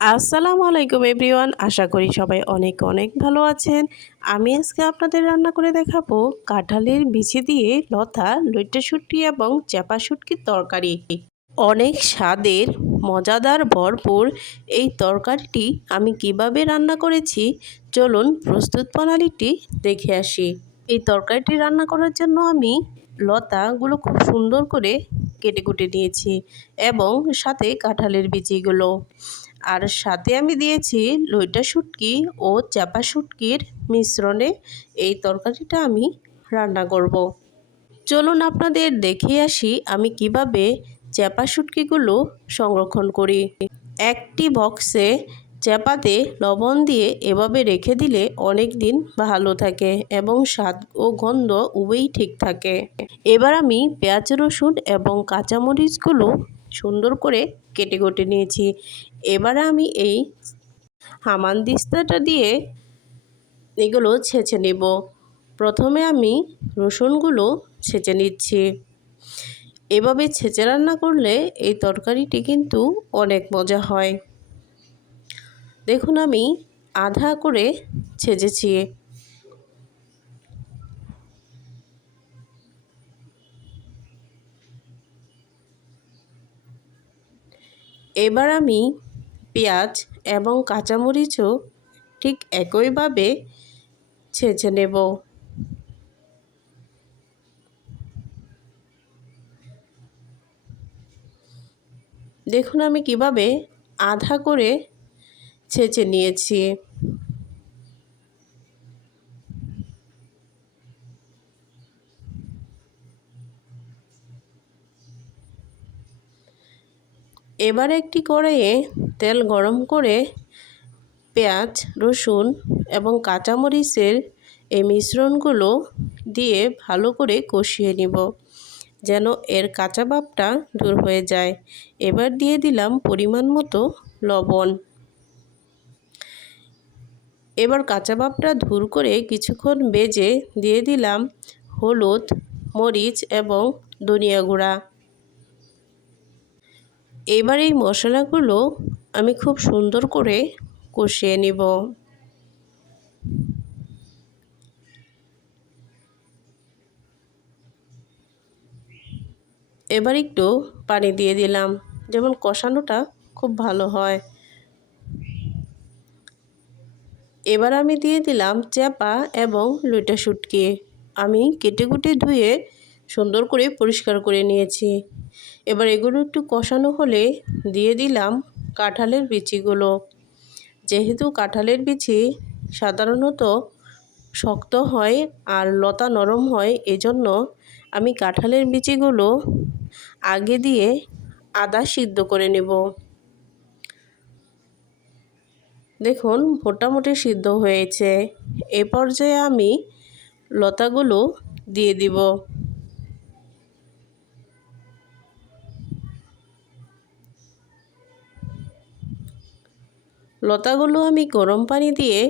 আসসালামু আলাইকুম এভরিওয়ান, আশা করি সবাই অনেক অনেক ভালো আছেন। আমি আজকে আপনাদের রান্না করে দেখাবো কাঁঠালের বিচি দিয়ে লতা, লইট্টা শুটকি এবং চাপা শুটকির তরকারি। অনেক স্বাদের, মজাদার, ভরপুর এই তরকারিটি আমি কিভাবে রান্না করেছি চলুন প্রস্তুত প্রণালীটি দেখে আসি। এই তরকারিটি রান্না করার জন্য আমি লতাগুলো খুব সুন্দর করে কেটে কুটে নিয়েছি এবং সাথে কাঁঠালের বিচিগুলো, আর সাথে আমি দিয়েছি লইট্টা শুটকি ও চাপা শুটকির মিশ্রণে এই তরকারিটা আমি রান্না করব। চলুন আপনাদের দেখিয়ে আসি আমি কিভাবে চাপা শুটকিগুলো সংরক্ষণ করি। একটি বক্সে চাপাতে লবণ দিয়ে এভাবে রেখে দিলে অনেক দিন ভালো থাকে এবং স্বাদ ও গন্ধ উভয়ই ঠিক থাকে। এবার আমি পেঁয়াজ, রসুন এবং কাঁচামরিচগুলো সুন্দর করে কেটে কুটে নিয়েছি। এবারে আমি এই হামানদিস্তাটা দিয়ে এগুলো ছেঁচে নেব। প্রথমে আমি রসুনগুলো ছেঁচে নিচ্ছি। এভাবে ছেঁচে রান্না করলে এই তরকারিটি কিন্তু অনেক মজা হয়। দেখুন আমি আধা করে ছেঁচেছি। এবার আমি পেঁয়াজ এবং কাঁচামরিচও ঠিক একইভাবে ছেঁচে নেব। দেখুন আমি কিভাবে আধা করে ছেঁচে নিয়েছি। এবার একটি কড়াইয়ে তেল গরম করে পেঁয়াজ, রসুন এবং কাঁচামরিচের এই মিশ্রণগুলো দিয়ে ভালো করে কষিয়ে নিব যেন এর কাঁচা ভাবটা দূর হয়ে যায়। এবার দিয়ে দিলাম পরিমাণ মতো লবণ। এবার কাঁচা ভাবটা দূর করে কিছুক্ষণ ভেজে দিয়ে দিলাম হলুদ, মরিচ এবং ধনিয়া গুঁড়া। এবার এই মশলাগুলো আমি খুব সুন্দর করে কষিয়ে নিব। এবার একটু পানি দিয়ে দিলাম যেমন কষানোটা খুব ভালো হয়। এবার আমি দিয়ে দিলাম চাপা এবং লইট্টা শুটকি। আমি কেটে কুটে ধুয়ে সুন্দর করে পরিষ্কার করে নিয়েছি। এবার এগুলো একটু কষানো হলে দিয়ে দিলাম কাঁঠালের বিচিগুলো। যেহেতু কাঁঠালের বিচি সাধারণত শক্ত হয় আর লতা নরম হয়, এজন্য আমি কাঁঠালের বিচিগুলো আগে দিয়ে আদা সিদ্ধ করে নেব। দেখুন মোটামুটি সিদ্ধ হয়েছে। এ পর্যায়ে আমি লতাগুলো দিয়ে দিব। লতাগুলো আমি গরম পানি দিয়ে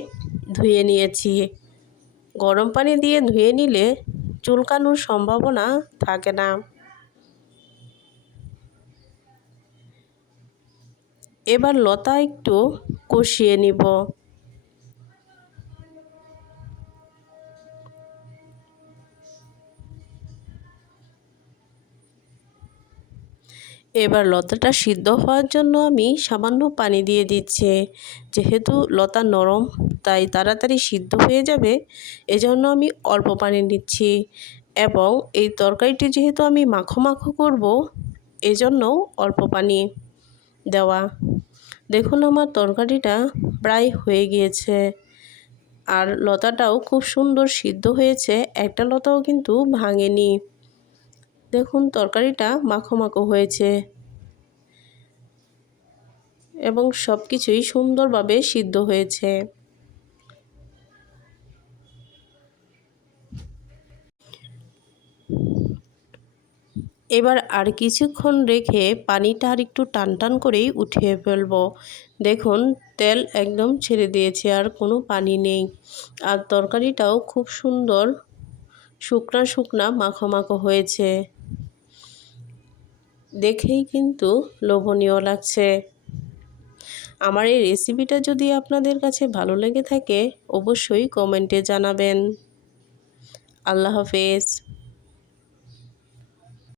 ধুয়ে নিয়েছি। গরম পানি দিয়ে ধুয়ে নিলে চুলকানোর সম্ভাবনা থাকে না। এবার লতা একটু কষিয়ে নিব। এবার লতাটা সিদ্ধ হওয়ার জন্য আমি সামান্য পানি দিয়ে দিচ্ছি। যেহেতু লতা নরম তাই তাড়াতাড়ি সিদ্ধ হয়ে যাবে, এজন্য আমি অল্প পানি দিচ্ছি। এবং এই তরকারিটি যেহেতু আমি মাখো মাখো করব, এজন্য অল্প পানি দেওয়া। দেখুন আমার তরকারিটা প্রায় হয়ে গিয়েছে আর লতাটাও খুব সুন্দর সিদ্ধ হয়েছে, একটা লতাও কিন্তু ভাঙেনি। দেখুন তরকারিটা মাখো মাখো হয়েছে এবং সব কিছুই সুন্দরভাবে সিদ্ধ হয়েছে। এবার আর কিছুক্ষণ রেখে পানিটা আর একটু টান টান করেই উঠিয়ে ফেলবো। দেখুন তেল একদম ছেড়ে দিয়েছে, আর কোনো পানি নেই। আর তরকারিটাও খুব সুন্দর শুকনা শুকনা মাখো মাখো হয়েছে, দেখেই কিন্তু লোভনীয় লাগছে। আমার এই রেসিপিটা যদি আপনাদের কাছে ভালো লেগে থাকে অবশ্যই কমেন্টে জানাবেন। আল্লাহ হাফেজ।